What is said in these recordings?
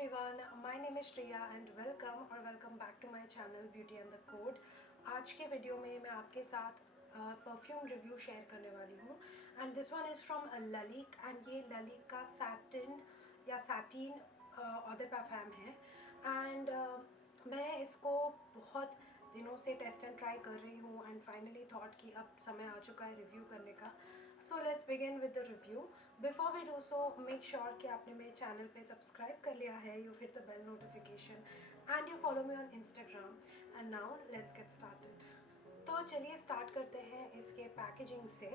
Everyone, my name is Shreya and welcome back to my channel beauty and the code. आज के video में मैं आपके साथ परफ्यूम रिव्यू शेयर करने वाली हूँ and this one is from Lalique and ये ललिक का सैटिन eau de parfum है एंड मैं इसको बहुत दिनों से टेस्ट एंड ट्राई कर रही हूँ एंड फाइनली थॉट कि अब समय आ चुका है रिव्यू करने का। So let's begin with the review. Before we do so make sure कि आपने मेरे चैनल पे सब्सक्राइब कर लिया है, you hit the bell notification and you follow me on Instagram. And now let's get started. तो चलिए स्टार्ट करते हैं इसके पैकेजिंग से।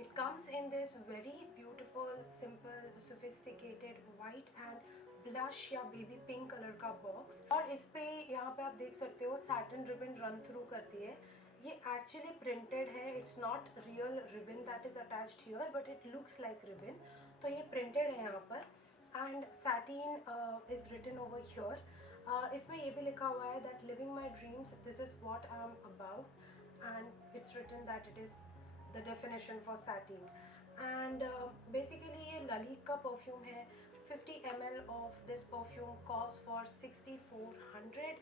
It comes in this very beautiful simple sophisticated white and blush या बेबी पिंक कलर का box, और इस पे यहाँ पे आप देख सकते हो सैटिन रिबन रन थ्रू करती है। ये एक्चुअली प्रिंटेड है, it's not real ribbon that is attached here but it looks like ribbon. तो ये प्रिंटेड है यहाँ पर and satin is written over here. इसमें ये भी लिखा हुआ है that living my dreams this is what I am about and it's written that it is the definition for satin and basically ये ललिक का परफ्यूम है। 50 ml of this perfume costs for 6400।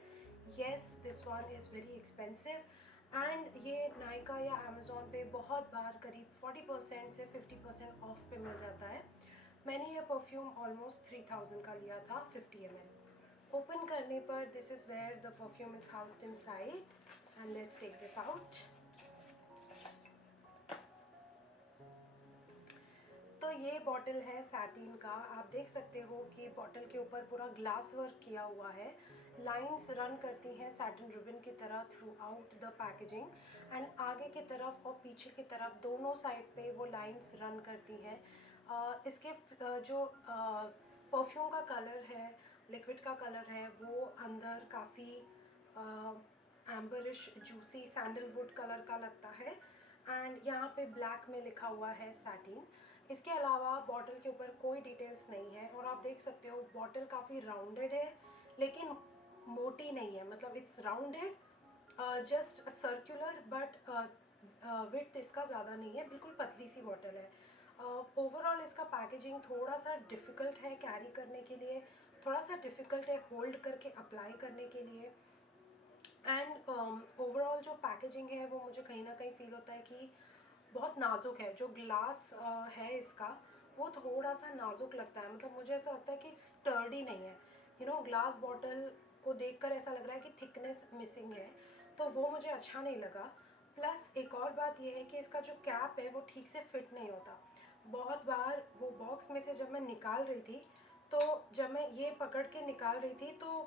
yes, this one is very expensive and ये नायका या Amazon पे बहुत बार करीब 40% से 50% of पे मिल जाता है। मैंने ये परफ्यूम ऑलमोस्ट 3000 का लिया था 50 ml। ओपन करने पर this is where the perfume is housed inside and let's take this out. तो ये बॉटल है सैटिन का। आप देख सकते हो कि बॉटल के ऊपर पूरा ग्लास वर्क किया हुआ है। लाइंस रन करती हैं सैटिन रिबन की तरह through out the packaging and आगे की तरफ और पीछे की तरफ दोनों साइड पे वो लाइंस रन करती हैं। इसके जो परफ्यूम का कलर है, लिक्विड का कलर है, वो अंदर काफ़ी एम्बरिश जूसी सैंडलवुड कलर का लगता है एंड यहाँ पे ब्लैक में लिखा हुआ है सैटिन। इसके अलावा बॉटल के ऊपर कोई डिटेल्स नहीं है और आप देख सकते हो बॉटल काफ़ी राउंडेड है लेकिन मोटी नहीं है, मतलब it's rounded just circular but width इसका ज़्यादा नहीं है, बिल्कुल पतली सी बॉटल है। ओवरऑल इसका पैकेजिंग थोड़ा सा डिफ़िकल्ट है कैरी करने के लिए, थोड़ा सा डिफ़िकल्ट है होल्ड करके अप्लाई करने के लिए एंड ओवरऑल जो पैकेजिंग है वो मुझे कहीं ना कहीं फ़ील होता है कि बहुत नाजुक है। जो ग्लास है इसका वो थोड़ा सा नाजुक लगता है, मतलब मुझे ऐसा लगता है कि स्टर्डी नहीं है। ग्लास बॉटल को देखकर ऐसा लग रहा है कि थिकनेस मिसिंग है, तो वो मुझे अच्छा नहीं लगा। प्लस एक और बात ये है कि इसका जो कैप है वो ठीक से फिट नहीं होता। बहुत बार वो बॉक्स में से जब मैं निकाल रही थी, तो जब मैं ये पकड़ के निकाल रही थी तो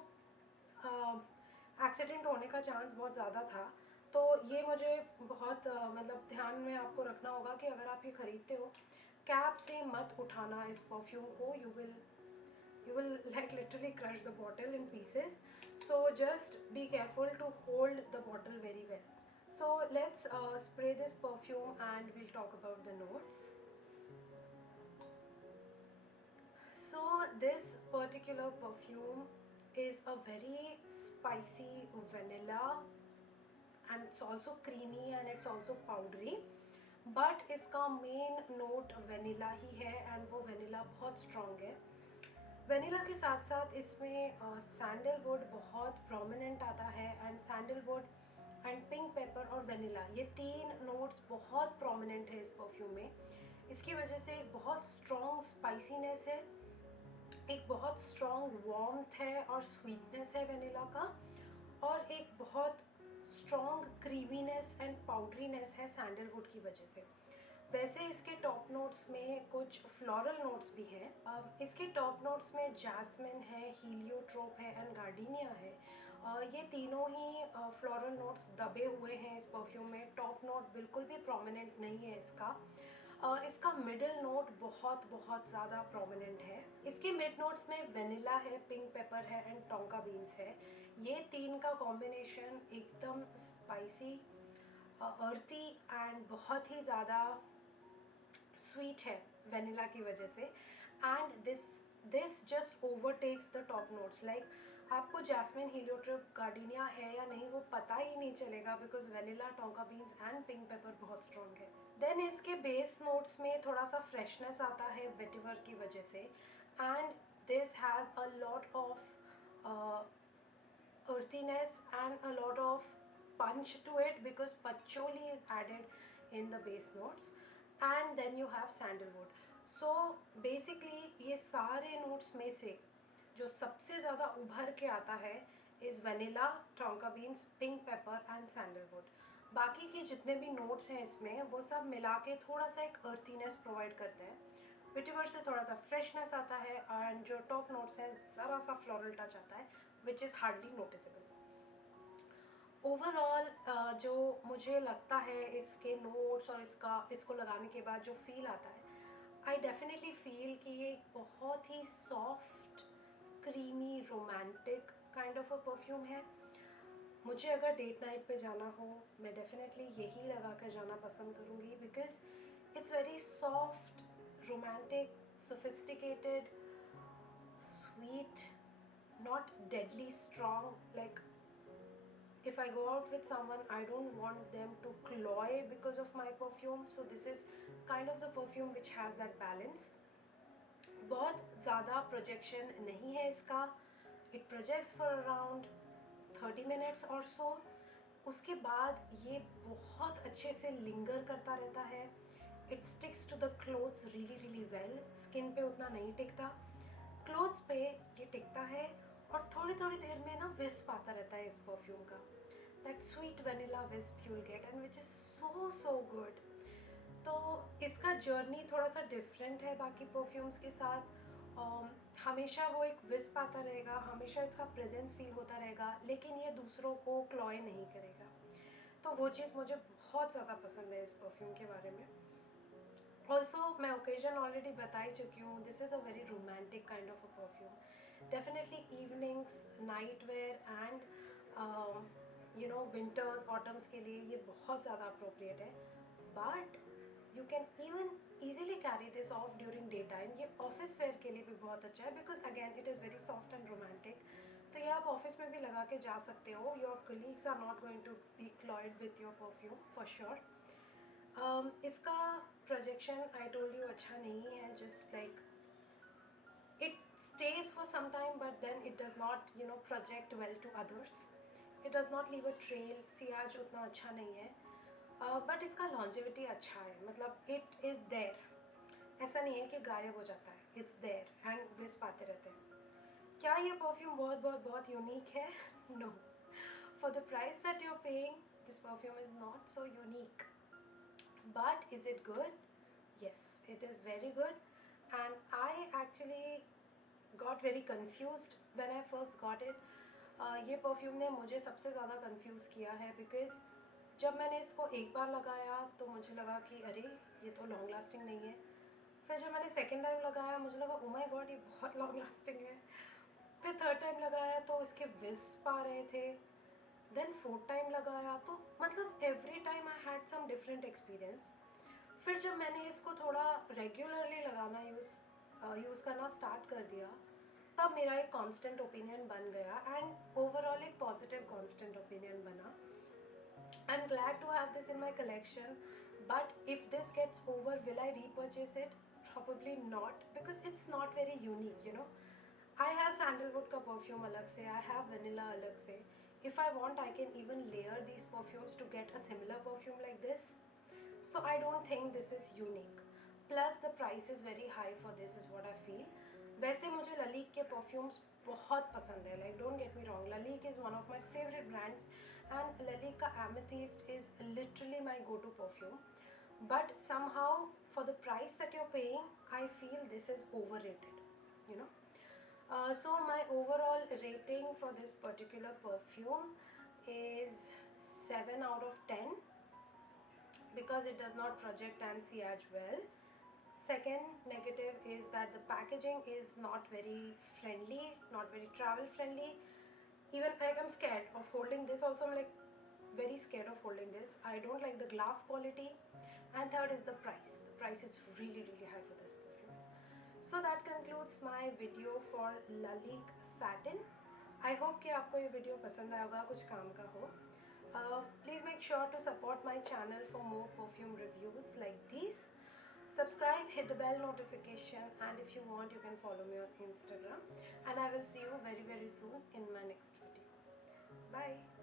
एक्सीडेंट होने का चांस बहुत ज़्यादा था। तो ये मुझे बहुत मतलब ध्यान में आपको रखना होगा कि अगर आप ये ख़रीदते हो कैप से मत उठाना इस परफ्यूम को। You will like literally crush the bottle in pieces, so just be careful to hold the bottle very well. So let's spray this perfume and we'll talk about the notes. So this particular perfume is a very spicy vanilla and it's also creamy and it's also powdery, but इसका main note vanilla ही है and वो vanilla बहुत strong है। Vanilla के साथ साथ इसमें sandalwood बहुत प्रोमिनेंट आता है and sandalwood and pink paper और वेनिला ये तीन नोट्स बहुत प्रोमिनेंट है इस परफ्यूम में। इसकी वजह से एक बहुत स्ट्रॉन्ग स्पाइसीनेस है, एक बहुत स्ट्रॉन्ग वार्मथ है और स्वीटनेस है वेनिला का, और एक बहुत स्ट्रॉन्ग क्रीमीनेस एंड पाउडरीनेस है सैंडलवुड की वजह से। वैसे इसके टॉप नोट्स में कुछ फ्लोरल नोट्स भी हैं। इसके टॉप नोट्स में जैस्मिन है, हीलियोट्रोप है एंड गार्डिनिया है। ये तीनों ही फ्लोरल नोट्स दबे हुए हैं इस परफ्यूम में। टॉप नोट बिल्कुल भी प्रोमिनेंट नहीं है इसका। इसका मिडिल नोट बहुत बहुत ज़्यादा प्रोमिनेंट है। इसके मिड नोट्स में वेनिला है, पिंक पेपर है एंड टोंका बीन्स है। ये तीन का कॉम्बिनेशन एकदम स्पाइसी, अर्थी एंड बहुत ही ज़्यादा स्वीट है वेनिला की वजह से and this just overtakes the top notes. Like आपको जैस्मिन, हीलियोट्रोप, गार्डिनिया है या नहीं वो पता ही नहीं चलेगा because vanilla, tonka beans and pink pepper बहुत स्ट्रॉन्ग है। देन इसके बेस नोट्स में थोड़ा सा फ्रेशनेस आता है वेटिवर की वजह से and this has a lot of uh, earthiness and a lot of punch to it because patchouli is added in the base notes, and then you have sandalwood. So basically ये सारे notes में से जो सबसे ज़्यादा उभर के आता है is vanilla, tonka beans, pink pepper and sandalwood. बाकी के जितने भी notes हैं इसमें वो सब मिला के थोड़ा सा एक earthiness provide करते हैं. Vetiver से थोड़ा सा freshness आता है and जो top notes हैं ज़रा सा floral touch आता है which is hardly noticeable. Overall जो मुझे लगता है इसके नोट्स और इसको लगाने के बाद जो फील आता है, आई डेफिनेटली फील कि ये बहुत ही soft, creamy, romantic kind of a perfume है. मुझे अगर डेट नाइट पे जाना हो, मैं डेफिनेटली यही लगा कर जाना पसंद करूँगी because it's very soft, romantic, sophisticated, sweet, not deadly strong. Like if I go out with someone, I don't want them to cloy because of my perfume, so this is kind of the perfume which has that balance. बहुत ज़्यादा projection नहीं है इसका. It projects for around 30 minutes or so. उसके बाद ये बहुत अच्छे से linger करता रहता है. It sticks to the clothes really really well. Skin पे उतना नहीं टिकता, clothes पे ये टिकता है और थोड़ी थोड़ी देर में ना विस्प आता रहता है इस परफ्यूम का. That sweet vanilla wisp you will get and which is so so good. तो इसका जर्नी थोड़ा सा डिफरेंट है बाकी परफ्यूम्स के साथ. हमेशा वो एक विस्प आता रहेगा, हमेशा इसका प्रेजेंस फील होता रहेगा, लेकिन ये दूसरों को क्लॉय नहीं करेगा. तो वो चीज़ मुझे बहुत ज़्यादा पसंद है इस परफ्यूम के बारे में. ऑल्सो मैं ओकेजन ऑलरेडी बता ही चुकी हूँ. This is a very romantic kind of a perfume. Definitely evenings, night wear and winters, autumns के लिए ये बहुत ज़्यादा appropriate है. But you can even easily carry this off during daytime. ये office wear के लिए भी बहुत अच्छा है because again it is very soft and romantic. तो ये आप ऑफिस में भी लगा के जा सकते हो. Your colleagues are not going to be cloyed with your perfume for sure. इसका projection I told you अच्छा नहीं है. Just like it stays for some time but then it does not project well to others. It does not leave a trail. Ciaz उतना अच्छा नहीं है. But इसका longevity अच्छा है. मतलब it is there. ऐसा नहीं है कि गायब हो जाता है. It's there and विस्प आते रहते हैं. क्या ये परफ्यूम बहुत बहुत बहुत यूनिक है? No. For the price that you're paying, this perfume is not so unique. But is it good? Yes, it is very good. And I actually got very confused when I first got it. ये perfume ने मुझे सबसे ज़्यादा confuse किया है because जब मैंने इसको एक बार लगाया तो मुझे लगा कि अरे ये तो लॉन्ग लास्टिंग नहीं है. फिर जब मैंने सेकेंड टाइम लगाया मुझे लगा ओ माय गॉड ये बहुत लॉन्ग लास्टिंग है. फिर थर्ड टाइम लगाया तो इसके विस्प आ रहे थे. देन फोर्थ टाइम लगाया तो मतलब every time I had some different experience. फिर जब मैंने इसको थोड़ा रेगुलरली लगाना यूज़ करना स्टार्ट कर दिया तब मेरा एक कांस्टेंट ओपिनियन बन गया एंड ओवरऑल एक पॉजिटिव कांस्टेंट ओपिनियन बना. I am glad to have this in my collection but if this gets over will I repurchase it? Probably not because it's not very unique. I have sandalwood का perfume अलग से, I have vanilla अलग से. If I want I can even layer these perfumes to get a similar perfume like this. So I don't think this is unique. Plus the price is very high for this is what I feel. वैसे मुझे ललीक के perfumes बहुत पसंद है. Like don't get me wrong, Lalique is one of my favorite brands and Lalique का Amethyst is literally my go-to perfume. But somehow for the price that you're paying, I feel this is overrated. So my overall rating for this particular perfume is 7 out of 10. Because it does not project and sillage well. Second negative is that the packaging is not very friendly, not very travel friendly. Even like I'm scared of holding this also. I'm like very scared of holding this. I don't like the glass quality. And third is the price. The price is really really high for this perfume. So that concludes my video for Lalique Satin. I hope कि आपको ये video पसंद आया होगा, कुछ काम का हो. Please make sure to support my channel for more perfume reviews like these. Subscribe, hit the bell notification, and if you want, you can follow me on Instagram. And I will see you very, very soon in my next video. Bye.